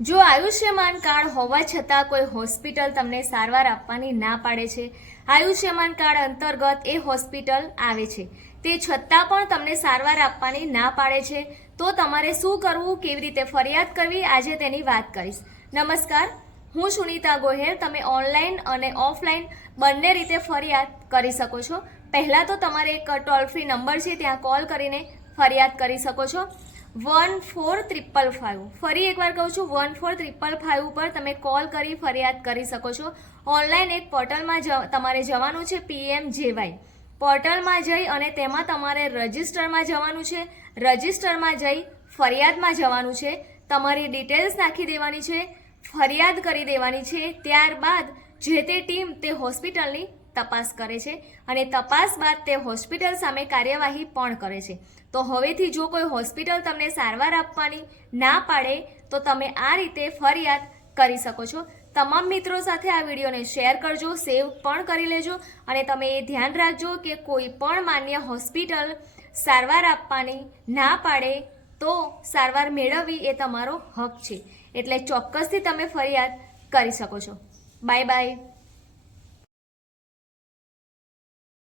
જો આયુષ્યમાન કાર્ડ હોવા છતાં કોઈ હોસ્પિટલ તમને સારવાર આપવાની ના પાડે છે, આયુષ્યમાન કાર્ડ અંતર્ગત એ હોસ્પિટલ આવે છે, તે છતાં પણ તમને સારવાર આપવાની ના પાડે છે, તો તમારે શું કરવું, કેવી રીતે ફરિયાદ કરવી, આજે તેની વાત કરીશ. નમસ્કાર, હું સુનિતા ગોહેલ. તમે ઓનલાઈન અને ઓફલાઈન બંને રીતે ફરિયાદ કરી શકો છો. પહેલાં તો તમારે એક ટોલ ફ્રી નંબર છે, ત્યાં કોલ કરીને ફરિયાદ કરી શકો છો. 14555. ફરી એકવાર કહું છું, 14555 ઉપર તમે કોલ કરી ફરિયાદ કરી શકો છો. ઓનલાઈન એક પોર્ટલમાં તમારે જવાનું છે, PMJY પોર્ટલમાં જઈ અને તેમાં તમારે રજિસ્ટરમાં જવાનું છે. રજિસ્ટરમાં જઈ ફરિયાદમાં જવાનું છે, તમારી ડિટેલ્સ નાખી દેવાની છે, ફરિયાદ કરી દેવાની છે. ત્યારબાદ જે તે ટીમ તે હોસ્પિટલની તપાસ કરે છે અને તપાસ બાદ તે હોસ્પિટલ સામે કાર્યવાહી પણ કરે છે. તો હવેથી જો કોઈ હોસ્પિટલ તમને સારવાર આપવાની ના પાડે તો તમે આ રીતે ફરિયાદ કરી શકો છો. તમામ મિત્રો સાથે આ વિડીયોને શેર કરજો, સેવ પણ કરી લેજો અને તમે એ ધ્યાન રાખજો કે કોઈ પણ માન્ય હોસ્પિટલ સારવાર આપવાની ના પાડે તો સારવાર મેળવવી એ તમારો હક છે. એટલે ચોક્કસથી તમે ફરિયાદ કરી શકો છો. Bye bye.